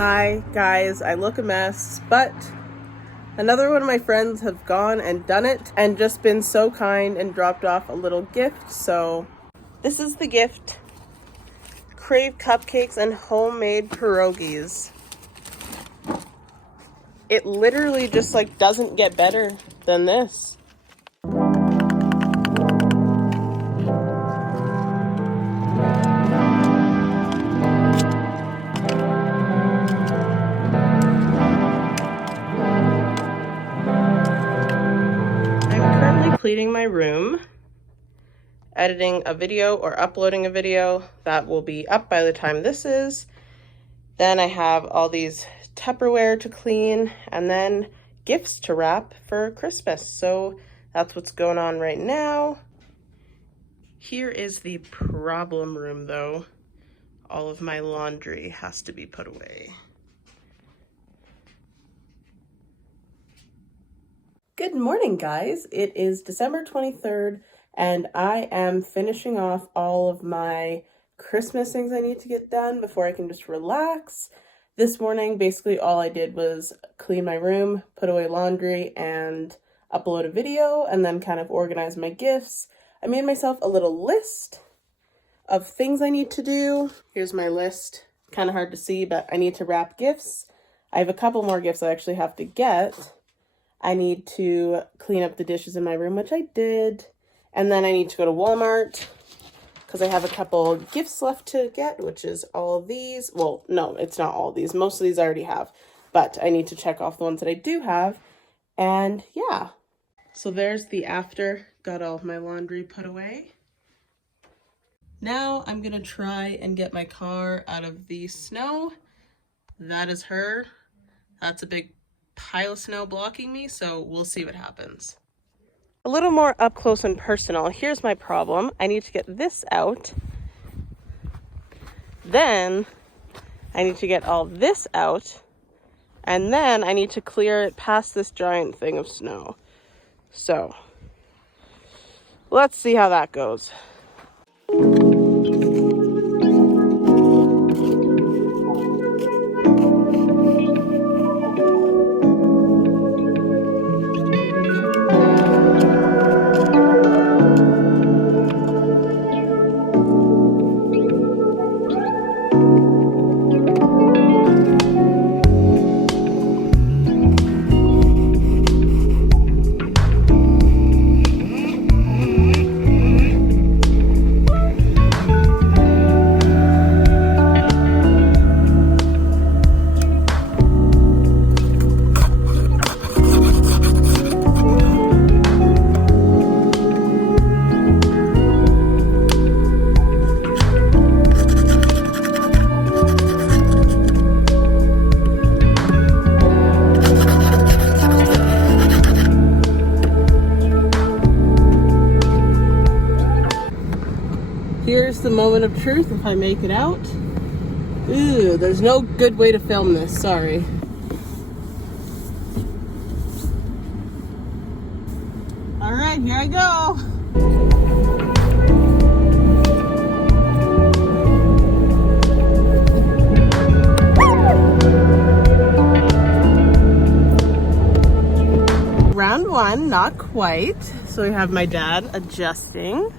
Hi guys, I look a mess, but another one of my friends have gone and done it and just been so kind and dropped off a little gift. So this is the gift. Crave cupcakes and homemade pierogies. It literally just like doesn't get better than this. Cleaning my room, editing a video or uploading a video that will be up by the time this is. Then I have all these Tupperware to clean and then gifts to wrap for Christmas. So that's what's going on right now. Here is the problem room though. All of my laundry has to be put away. Good morning, guys. It is December 23rd, and I am finishing off all of my Christmas things I need to get done before I can just relax. This morning, basically all I did was clean my room, put away laundry, and upload a video, and then kind of organize my gifts. I made myself a little list of things I need to do. Here's my list. Kind of hard to see, but I need to wrap gifts. I have a couple more gifts I actually have to get. I need to clean up the dishes in my room, which I did. And then I need to go to Walmart because I have a couple gifts left to get, which is all these. Well, no, it's not all these. Most of these I already have, but I need to check off the ones that I do have. And yeah, so there's the after. Got all of my laundry put away. Now I'm going to try and get my car out of the snow. That is her. That's a big pile of snow blocking me, so we'll see what happens. A little more up close and personal. Here's my problem. I need to get this out. Then I need to get all this out. And then I need to clear it past this giant thing of snow. So let's see how that goes. Here's the moment of truth if I make it out. Ooh, there's no good way to film this, sorry. All right, here I go. Round one, not quite. So we have my dad adjusting.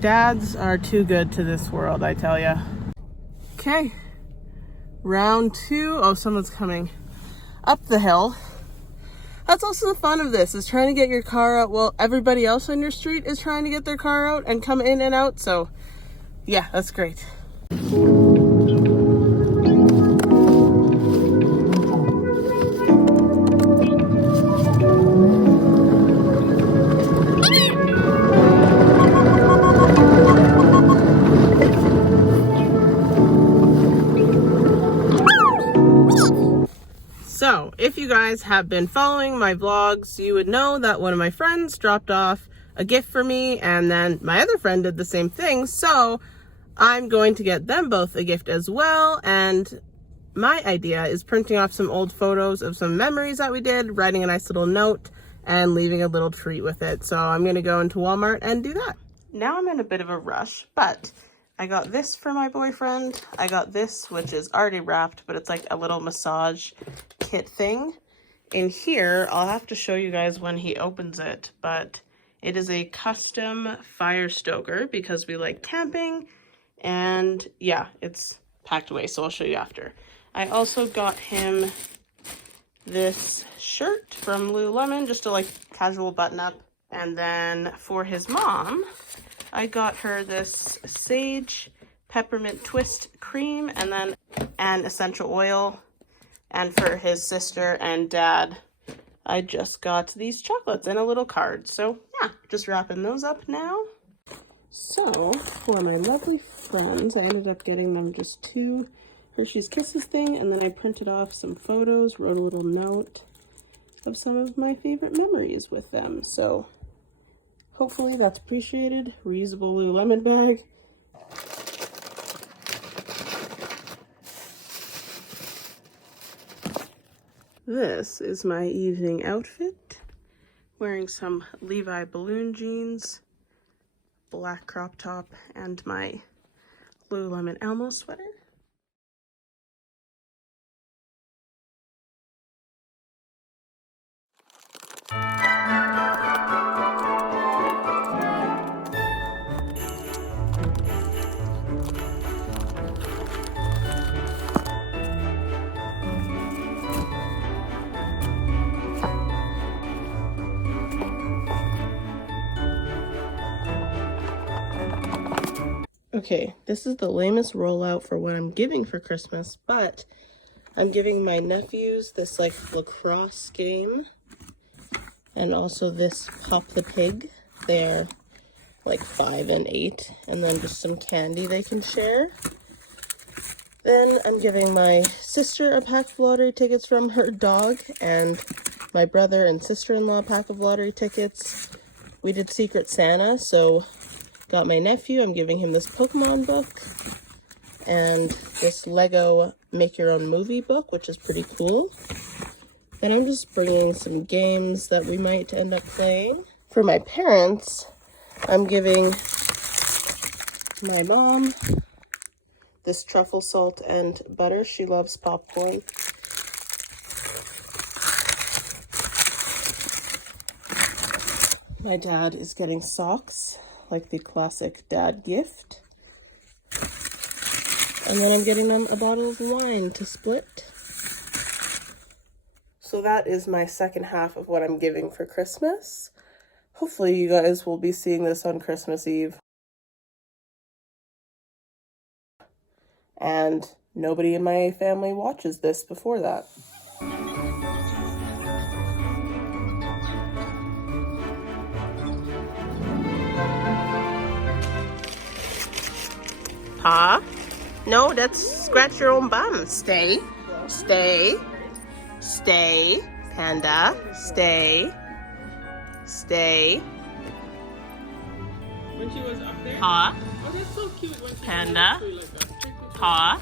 Dads are too good to this world, I tell ya. Okay, round two. Oh, someone's coming up the hill. That's also the fun of this, is trying to get your car out. Well, everybody else on your street is trying to get their car out and come in and out. So yeah, that's great. So, if you guys have been following my vlogs, you would know that one of my friends dropped off a gift for me, and then my other friend did the same thing. So, I'm going to get them both a gift as well, and my idea is printing off some old photos of some memories that we did, writing a nice little note, and leaving a little treat with it. So I'm gonna go into Walmart and do that. Now I'm in a bit of a rush, but I got this for my boyfriend. I got this, which is already wrapped, but it's like a little massage kit thing. In here, I'll have to show you guys when he opens it, but it is a custom fire stoker because we like camping, and yeah, it's packed away, so I'll show you after. I also got him this shirt from Lululemon, just a like casual button up. And then for his mom, I got her this sage peppermint twist cream and then an essential oil. And for his sister and dad, I just got these chocolates and a little card. So yeah, just wrapping those up now. So for my lovely friends, I ended up getting them just 2 Hershey's Kisses thing, and then I printed off some photos, wrote a little note of some of my favorite memories with them. So hopefully that's appreciated. Reusable Lululemon bag. This is my evening outfit. Wearing some Levi balloon jeans, black crop top, and my Lululemon Elmo sweater. Okay, this is the lamest rollout for what I'm giving for Christmas, but I'm giving my nephews this like lacrosse game and also this Pop the Pig. They're like 5 and 8, and then just some candy they can share. Then I'm giving my sister a pack of lottery tickets from her dog, and my brother and sister-in-law a pack of lottery tickets. We did Secret Santa, so got my nephew, I'm giving him this Pokemon book and this Lego Make Your Own Movie book, which is pretty cool. Then I'm just bringing some games that we might end up playing. For my parents, I'm giving my mom this truffle salt and butter. She loves popcorn. My dad is getting socks, like the classic dad gift. And then I'm getting them a bottle of wine to split. So that is my second half of what I'm giving for Christmas. Hopefully you guys will be seeing this on Christmas Eve. And nobody in my family watches this before that. Paw? No, that's scratch your own bum. Stay. Stay. Stay. Panda. Stay. Stay. When she was up there? Paw. Oh, that's so cute. When she Panda. was like that. Paw.